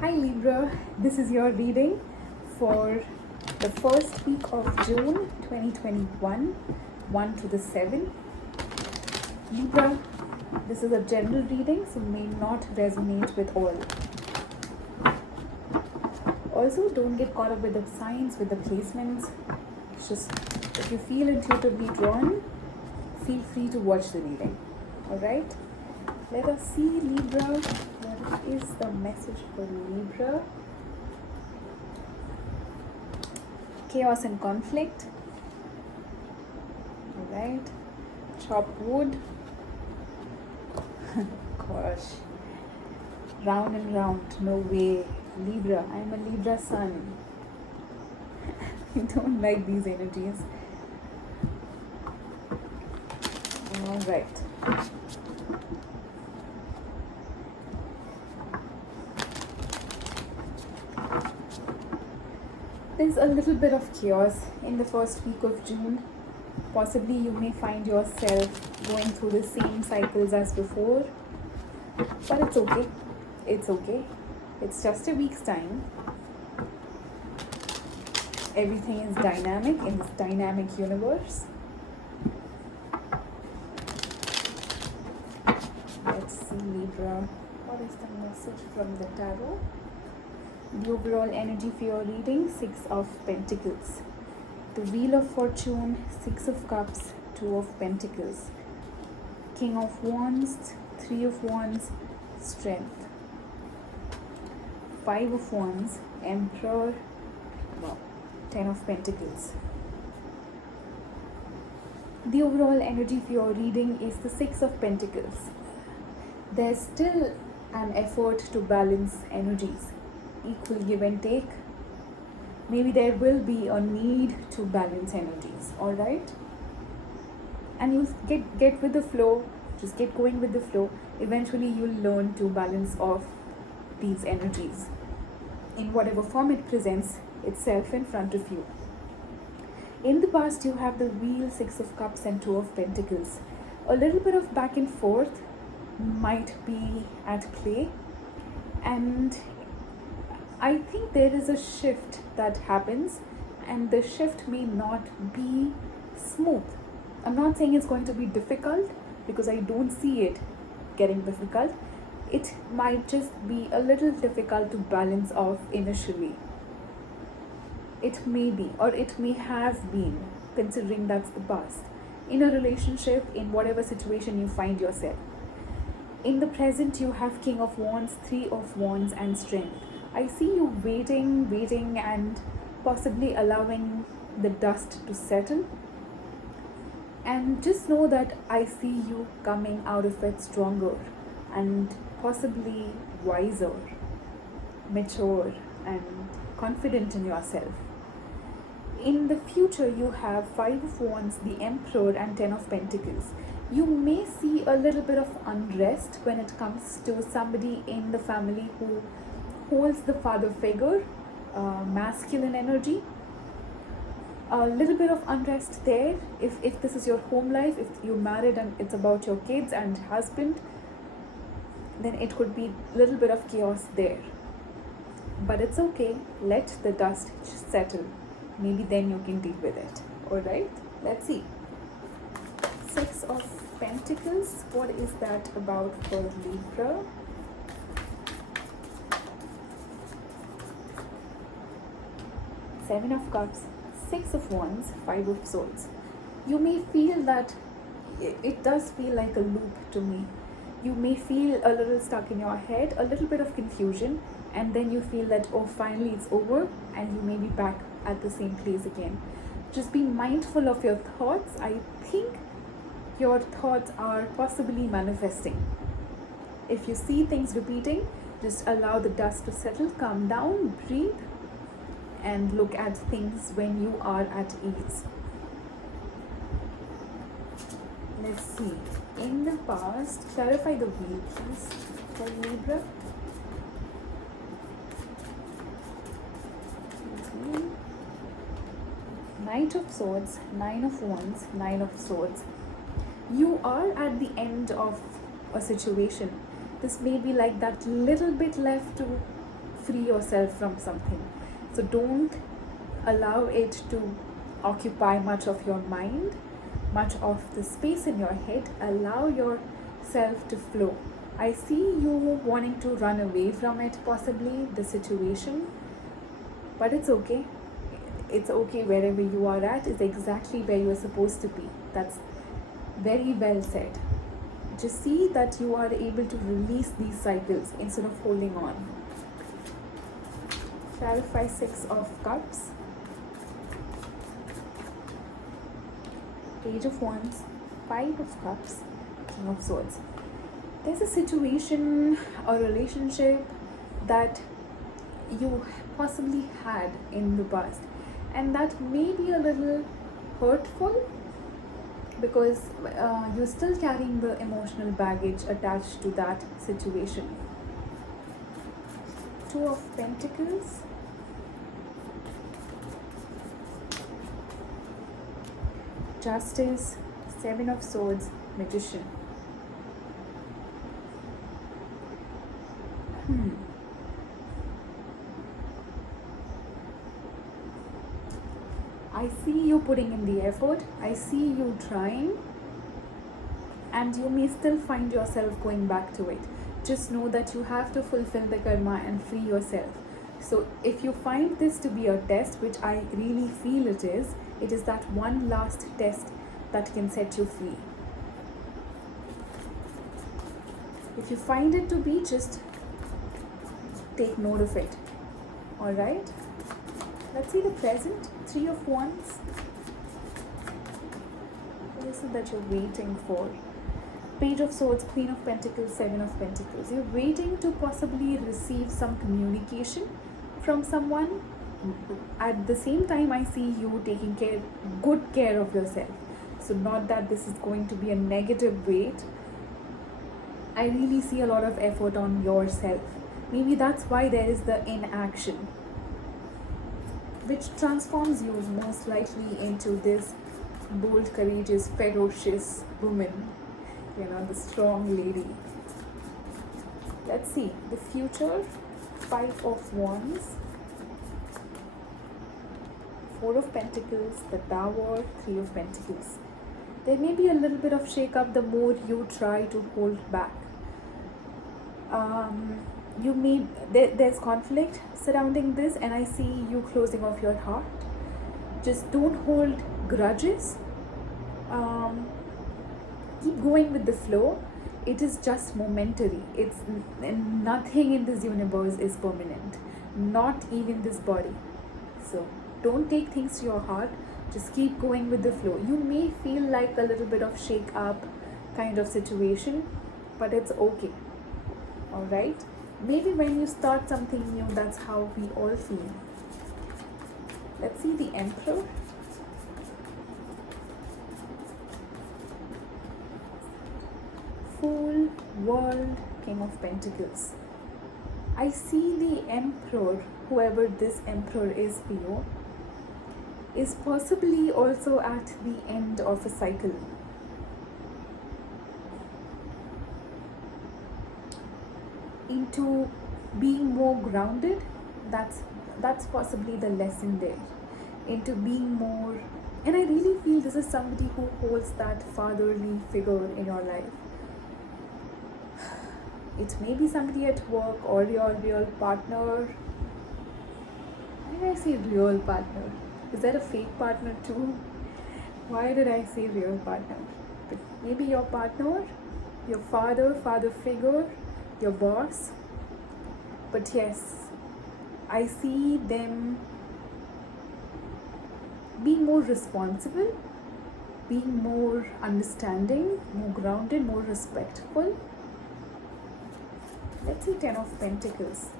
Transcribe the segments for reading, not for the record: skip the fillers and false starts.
Hi Libra, this is your reading for the first week of June 2021, 1 to the 7. Libra, this is a general reading, so may not resonate with all. Also, don't get caught up with the signs, with the placements. It's just, if you feel intuitively drawn, feel free to watch the reading. Alright? Let us see, Libra. What is the message for Libra? Chaos and conflict. Alright. Chop wood. Gosh. Round and round. No way. Libra. I'm a Libra sun. I don't like these energies. Alright. There's a little bit of chaos in the first week of June. Possibly you may find yourself going through the same cycles as before. But it's okay. It's okay. It's just a week's time. Everything is dynamic in this dynamic universe. Let's see, Libra. What is the message from the tarot? The overall energy for your reading, 6 of Pentacles. The Wheel of Fortune, 6 of Cups, 2 of Pentacles. King of Wands, 3 of Wands, Strength. 5 of Wands, Emperor, wow, 10 of Pentacles. The overall energy for your reading is the 6 of Pentacles. There's still an effort to balance energies. Equal give and take. Maybe there will be a need to balance energies, alright? And you get with the flow, just get going with the flow. Eventually you'll learn to balance off these energies in whatever form it presents itself in front of you. In the past you have the Wheel, 6 of Cups and 2 of Pentacles. A little bit of back and forth might be at play, and I think there is a shift that happens, and the shift may not be smooth. I'm not saying it's going to be difficult, because I don't see it getting difficult. It might just be a little difficult to balance off initially. It may be, or it may have been, considering that's the past. In a relationship, in whatever situation you find yourself. In the present, you have King of Wands, 3 of Wands and Strength. I see you waiting and possibly allowing the dust to settle. And just know that I see you coming out of it stronger and possibly wiser, mature and confident in yourself. In the future, you have 5 of Wands, the Emperor and 10 of Pentacles. You may see a little bit of unrest when it comes to somebody in the family who holds the father figure, masculine energy. A little bit of unrest there. If this is your home life, if you're married and it's about your kids and husband, then it could be a little bit of chaos there. But it's okay. Let the dust settle. Maybe then you can deal with it. Alright? Let's see. 6 of Pentacles. What is that about for Libra? Seven of Cups, 6 of Wands, 5 of Swords. You may feel that it does feel like a loop to me. You may feel a little stuck in your head, a little bit of confusion, and then you feel that, oh, finally it's over, and you may be back at the same place again. Just be mindful of your thoughts. I think your thoughts are possibly manifesting. If you see things repeating, just allow the dust to settle, calm down, breathe, and look at things when you are at ease. Let's see. In the past, clarify the wheel, please, for Libra. Knight of Swords, 9 of Wands, 9 of Swords. You are at the end of a situation. This may be like that little bit left to free yourself from something. So don't allow it to occupy much of your mind, much of the space in your head. Allow yourself to flow. I see you wanting to run away from it, possibly the situation, but it's okay. It's okay. Wherever you are at is exactly where you're supposed to be. That's very well said. Just see that you are able to release these cycles instead of holding on. Clarify 6 of Cups, Page of Wands, 5 of Cups, King of Swords. There's a situation or relationship that you possibly had in the past, and that may be a little hurtful because you're still carrying the emotional baggage attached to that situation. 2 of Pentacles, Justice, 7 of Swords, Magician. I see you putting in the effort, I see you trying, and you may still find yourself going back to it. Just know that you have to fulfill the karma and free yourself. So if you find this to be a test, which I really feel it is that one last test that can set you free. If you find it to be, just take note of it. All right, let's see the present. 3 of Wands. What is it that you're waiting for? Page of Swords, Queen of Pentacles, 7 of Pentacles. You're waiting to possibly receive some communication from someone. At the same time, I see you taking good care of yourself. So not that this is going to be a negative weight. I really see a lot of effort on yourself. Maybe that's why there is the inaction, which transforms you most likely into this bold, courageous, ferocious woman. You know, the strong lady. Let's see the future. 5 of Wands, 4 of Pentacles, the Tower, 3 of Pentacles. There may be a little bit of shake-up the more you try to hold back. There's conflict surrounding this, and I see you closing off your heart. Just don't hold grudges. Keep going with the flow. It is just momentary. It's nothing in this universe is permanent, not even this body. So don't take things to your heart. Just keep going with the flow. You may feel like a little bit of shake up kind of situation, but it's okay. All right, maybe when you start something new, that's how we all feel. Let's see the Emperor. Fool, World, King of Pentacles. I see the Emperor, whoever this Emperor is for you, is possibly also at the end of a cycle. Into being more grounded, that's possibly the lesson there. Into being more, and I really feel this is somebody who holds that fatherly figure in your life. It may be somebody at work or your real partner. Why did I say real partner? Is that a fake partner too? Why did I say real partner? But maybe your partner, your father figure, your boss. But yes, I see them being more responsible, being more understanding, more grounded, more respectful. Let's see 10 of Pentacles.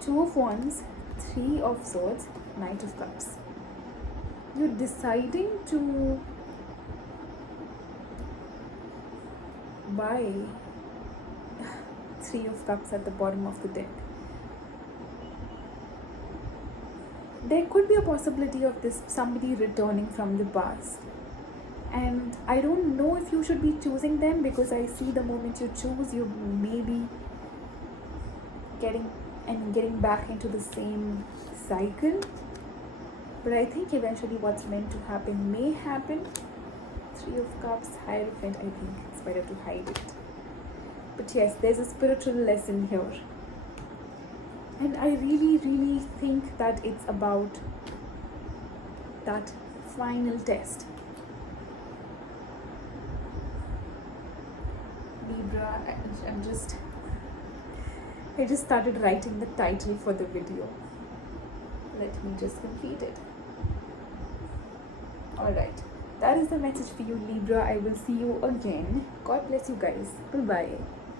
Two of Wands, 3 of Swords, Knight of Cups. You're deciding to buy 3 of Cups at the bottom of the deck. There could be a possibility of this somebody returning from the past. And I don't know if you should be choosing them, because I see the moment you choose, you may be getting back into the same cycle. But I think eventually what's meant to happen may happen. Three of Cups, Hierophant. I think it's better to hide it. But yes, there's a spiritual lesson here. And I really think that it's about that final test. Libra, I just started writing the title for the video. Let me just complete it. Alright, that is the message for you, Libra. I will see you again. God bless you guys. Bye bye.